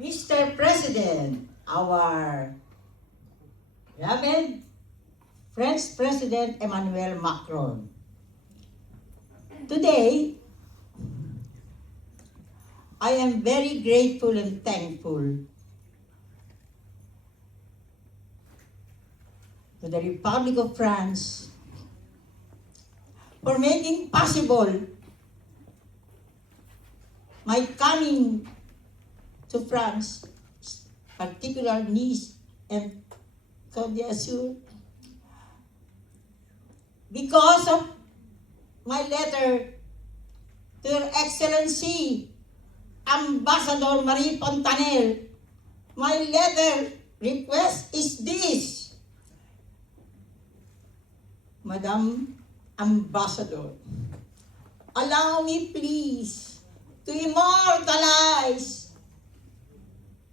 Mr. President, our beloved French President Emmanuel Macron. Today, I am very grateful and thankful to the Republic of France for making possible my coming to France, particularly Nice and Côte d'Azur, because of my letter to Your Excellency, Ambassador Marie Fontanelle. My letter request is this: Madam Ambassador, allow me please to immortalize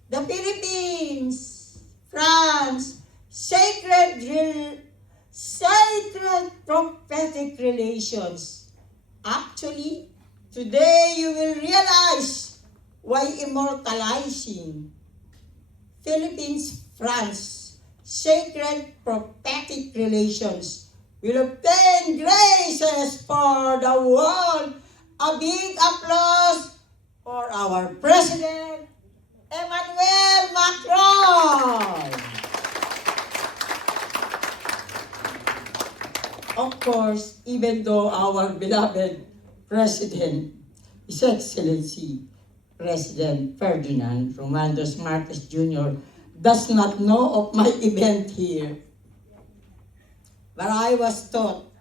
the Philippines, France, sacred prophetic relations. Actually, today you will realize why immortalizing Philippines-France sacred prophetic relations will obtain graces for the world. A big applause for our President, Emmanuel Macron! Of course, even though our beloved President, His Excellency, President Ferdinand Romualdez Marcos Jr. does not know of my event here. But I was taught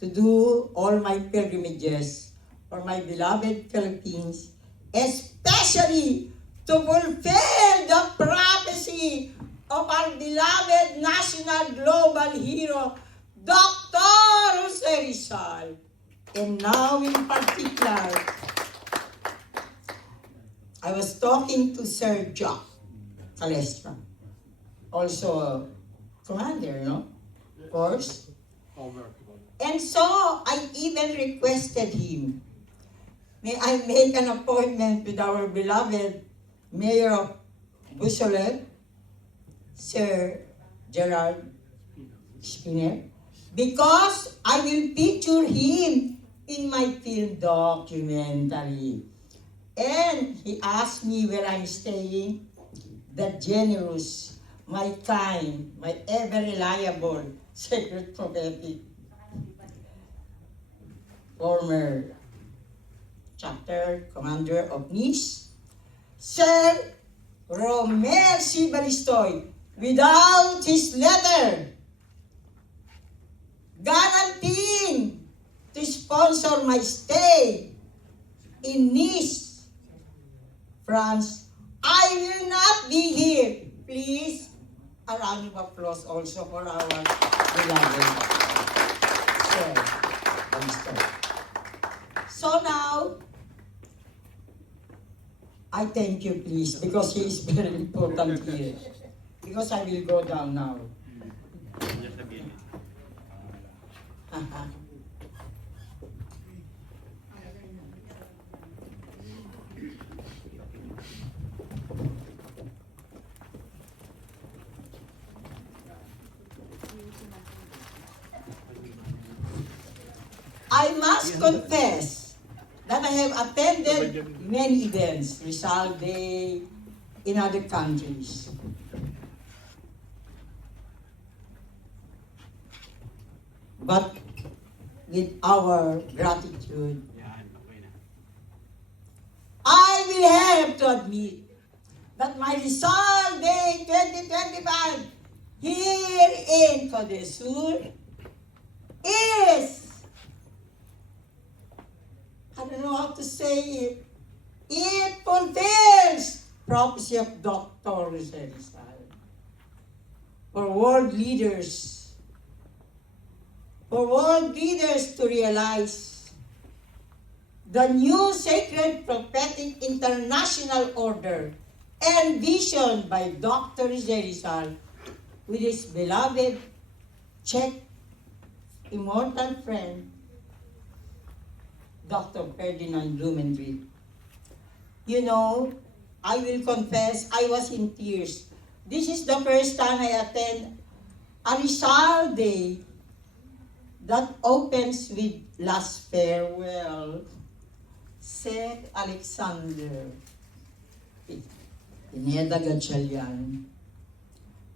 to do all my pilgrimages for my beloved Philippines, especially to fulfill the prophecy of our beloved national global hero, Dr. Rizal. And now in particular, I was talking to Sir Jacques Calestra, also a commander, of course. And so I even requested him, may I make an appointment with our beloved Mayor of Beausoleil, Sir Gerard Spinner, because I will picture him in my film documentary. And he asked me where I'm staying. The generous, my kind, my ever-reliable, sacred prophetic former chapter commander of Nice, Sir Romel C. Balistoy, without his letter guaranteeing to sponsor my stay in Nice, France, I will not be here. Please, a round of applause also for our beloved Sir Balistoy. So now, I thank you, please, because he is very important here. Because I will go down now. I must confess that I have attended many events, Rizal Day, in other countries. But with our gratitude, I will have to admit that my Rizal Day 2025 here in Côte d'Azur is, I don't know how to say it. It fulfills prophecy of Dr. Rizal for world leaders to realize the new sacred prophetic international order envisioned by Dr. Rizal with his beloved Czech immortal friend, Dr. Ferdinand Blumentritt. You know, I will confess, I was in tears. This is the first time I attend a Rizal Day that opens with last farewell. Said Alexander. Inedagad siya yan.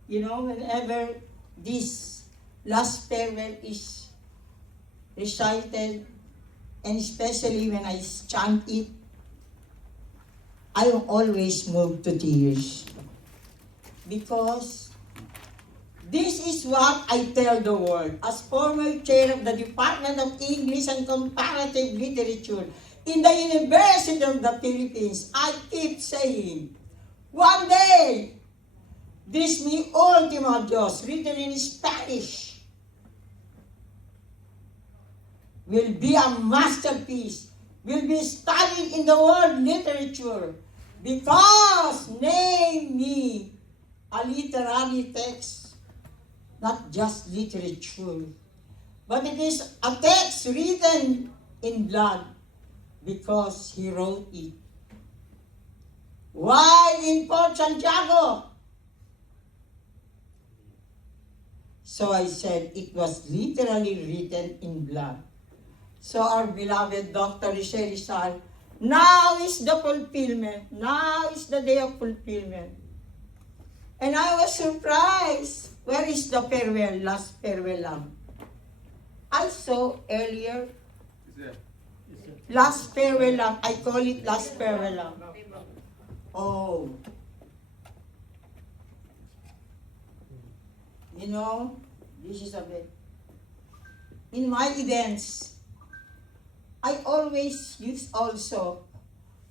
You know, whenever this last farewell is recited, and especially when I chant it, I am always moved to tears. Because this is what I tell the world. As former chair of the Department of English and Comparative Literature in the University of the Philippines, I keep saying, one day, this mi último Diyos, written in Spanish, will be a masterpiece, will be studied in the world literature, because name me a literary text, not just literature, but it is a text written in blood, because he wrote it. Why in Port Santiago? So I said it was literally written in blood. So our beloved Dr. Rizal, now is the fulfillment. Now is the day of fulfillment. And I was surprised. Where is the farewell, last farewell lang? I saw earlier, last farewell lang. I call it last farewell lang. Oh. You know, this is a bit. In my events, I always use also,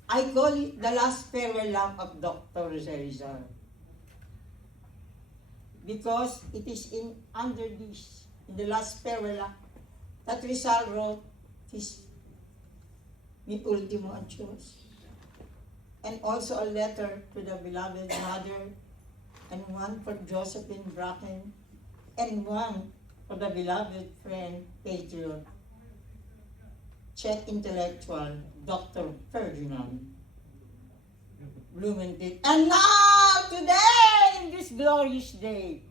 I call it the last farewell lang of Dr. Rizal. Because it is in under this, in the last farewell lang, that Rizal wrote his Mi Ultimo Adios. And also a letter to the beloved mother, and one for Josephine Bracken, and one for the beloved friend, patriot, Czech intellectual, Dr. Ferdinand Blumenthal. And now, today, in this glorious day,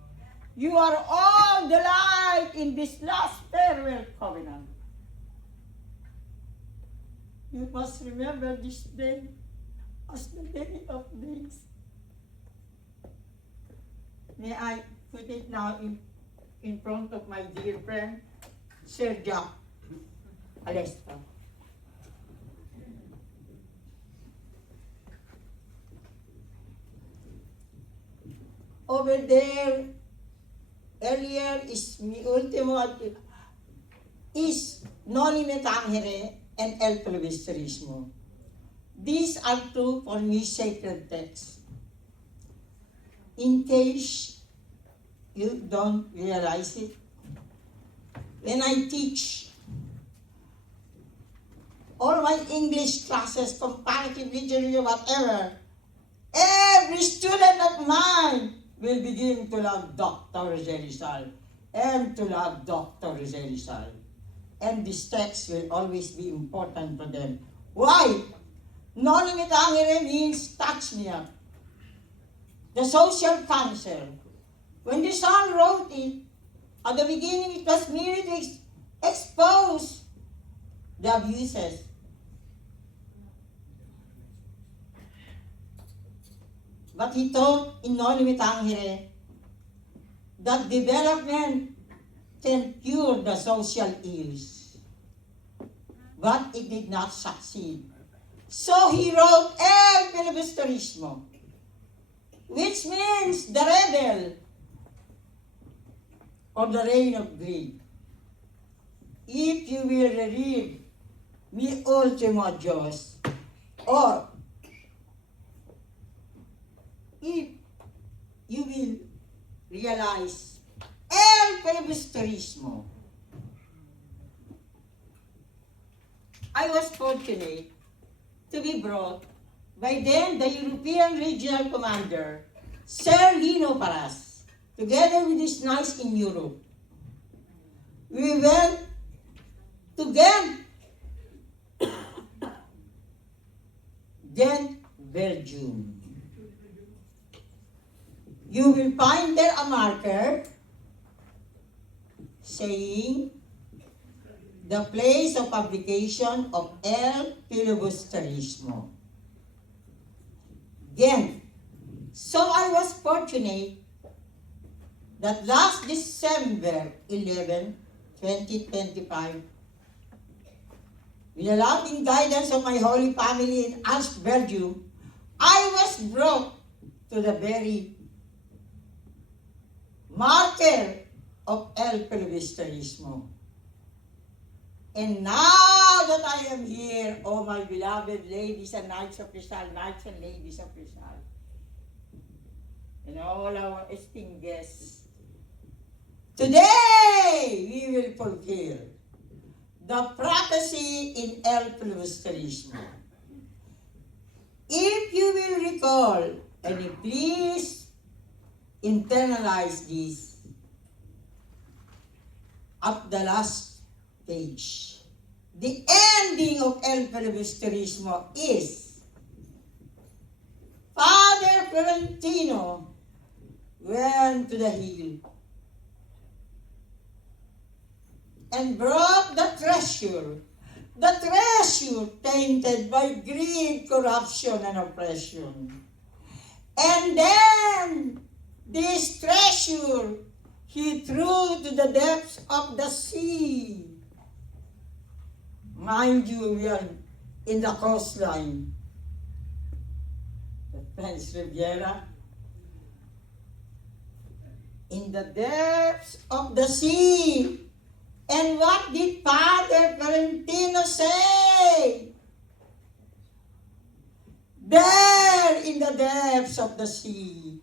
you are all the light in this last farewell covenant. You must remember this day as the day of days. May I put it now in front of my dear friend, Sir Jack Alesta. Over there, earlier is mi ultimo is noli me tangere and el plebiscitarismo. These are two for me sacred texts. In case you don't realize it, when I teach all my English classes, comparative literature, whatever, every student of mine will begin to love Dr. Rizal and to love Dr. Rizal. And this text will always be important for them. Why? Noli me tangere means touch me up. The social cancer. When Rizal wrote it, at the beginning it was merely to expose the abuses. But he taught in Noli me tangere that development can cure the social ills. But it did not succeed. So he wrote El Filibusterismo, which means the rebel or the reign of greed. If you will read Mi Ultimo Dios, or if you will realize El Filibusterismo, I was fortunate to be brought by then the European Regional Commander, Sir Lino Paras, together with his knights in Europe. We went to Ghent, Belgium. you will find there a marker saying the place of publication of El Filibusterismo. Again, so I was fortunate that last December 11, 2025, with the loving guidance of my Holy Family in Anse, Belgium, I was brought to the very marker of El Filibusterismo. And now that I am here, oh my beloved ladies and knights of Rizal, knights and ladies of Rizal, and all our esteemed guests, today we will fulfill the prophecy in El Filibusterismo. If you will recall, and please internalize this at the last page. The ending of El Filibusterismo is Father Florentino went to the hill and brought the treasure tainted by greed, corruption, and oppression. And then this treasure he threw to the depths of the sea. Mind you, we are in the coastline, the French Riviera, in the depths of the sea. And what did Father Florentino say? There in the depths of the sea,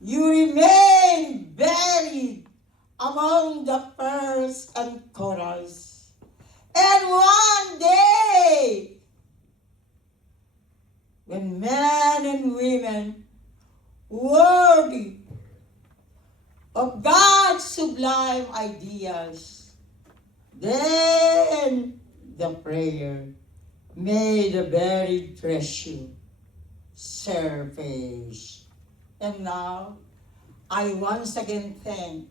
you remain buried among the pearls and corals. And one day, when men and women worthy of God's sublime ideas, then the prayer, may the buried treasure surface. And now, I once again thank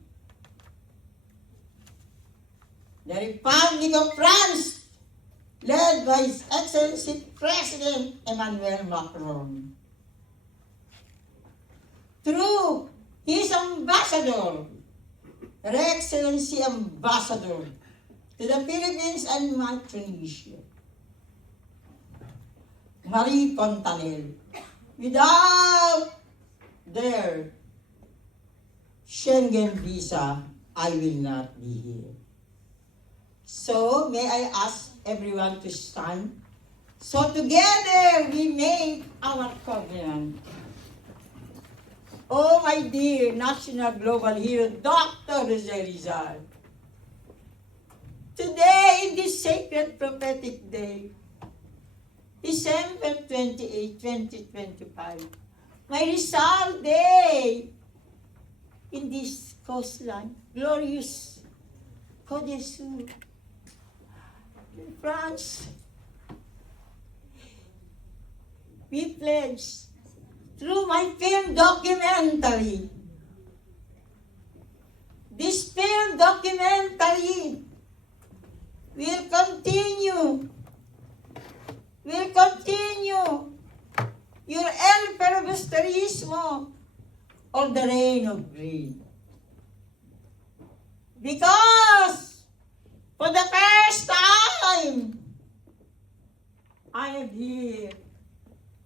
the Republic of France, led by His Excellency President Emmanuel Macron, through his ambassador, Her Excellency Ambassador to the Philippines and Micronesia, Marie Fontanel. Without their Schengen visa, I will not be here. So, may I ask everyone to stand? So together we make our covenant. Oh, my dear national global hero, Dr. Rizal. Today, in this sacred prophetic day, December 28, 2025, my Rizal Day in this coastline, glorious Côte d'Azur, in France, we pledge through my film documentary. This film documentary will continue your El Filibusterismo or the reign of greed. Because for the first time, I have here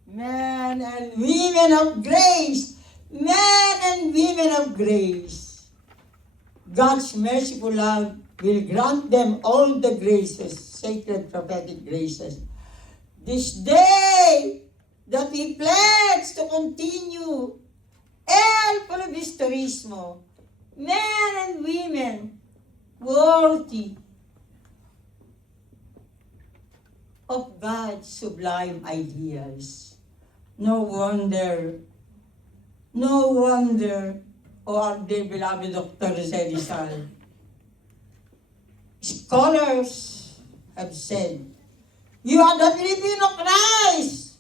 men and women of grace, men and women of grace. God's merciful love will grant them all the graces, sacred prophetic graces. This day that we pledge to continue El Filibusterismo, men and women worthy of God's sublime ideas. No wonder, oh our dear beloved Dr. Rizal, scholars have said, you are the Filipino Christ.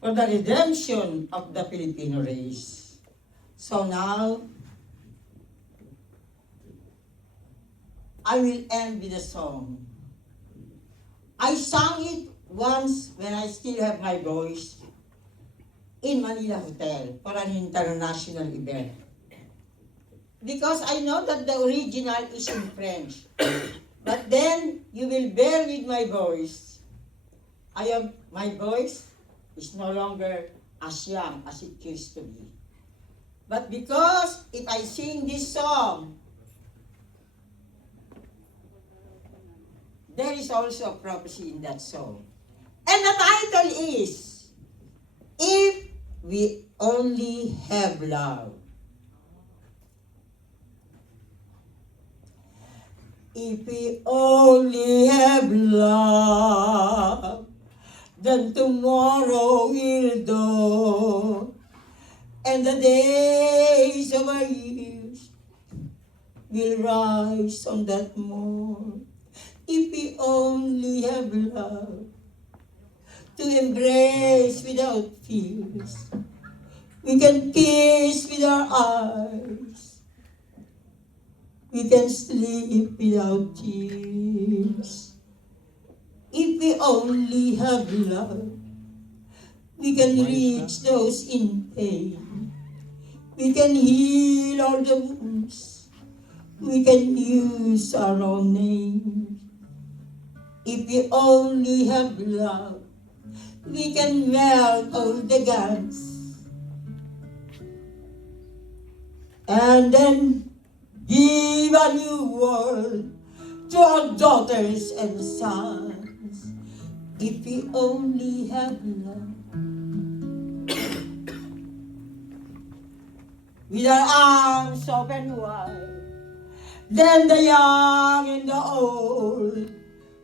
for the redemption of the Filipino race. So now, I will end with a song. I sang it once when I still have my voice in Manila Hotel for an international event. Because I know that the original is in French. But then, you will bear with my voice. My voice is no longer as young as it used to be. But because if I sing this song, there is also a prophecy in that song. And the title is, If We Only Have Love. If we only have love, then tomorrow will dawn, and the days of our years will rise on that morn. If we only have love to embrace without fears, we can kiss with our eyes, we can sleep without tears. If we only have love, we can reach those in pain. We can heal all the wounds. We can use our own names. If we only have love, we can melt all the guns. And then give a new world to our daughters and sons. If we only have love. With our arms open wide, then the young and the old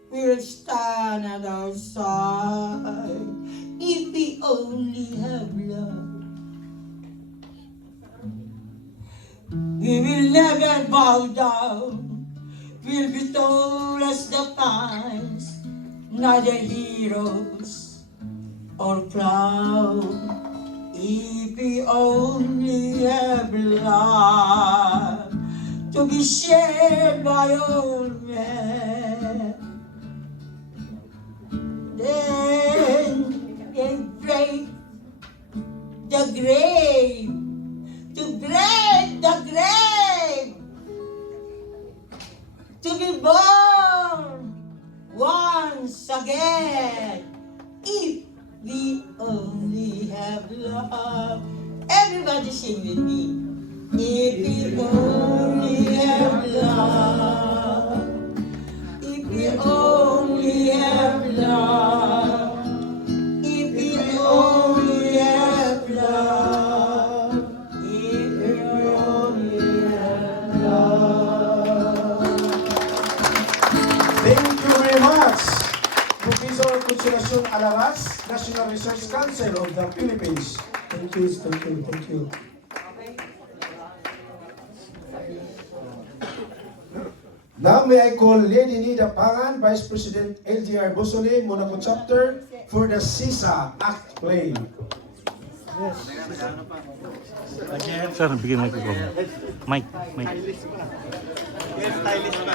will stand at our side. If we only have love, we will never bow down. We'll be tall as the pines, neither heroes or clowns. If we only have love to be shared by all men, then break the grave, to break the grave, to be born once again. If we only have love. Everybody sing with me. If we only have love. If we only have love. If we only have love. If we only have love. Thank you very much, Professor Consolacion Alaras, National Research Council of the Philippines. Thank you, thank you, thank you. Now may I call Lady Nida Pangan, Vice President LGR Beausoleil, Monaco Chapter, for the CISA Act play. Sir, bigyan mic ko. Mic. Yes, stylist pa.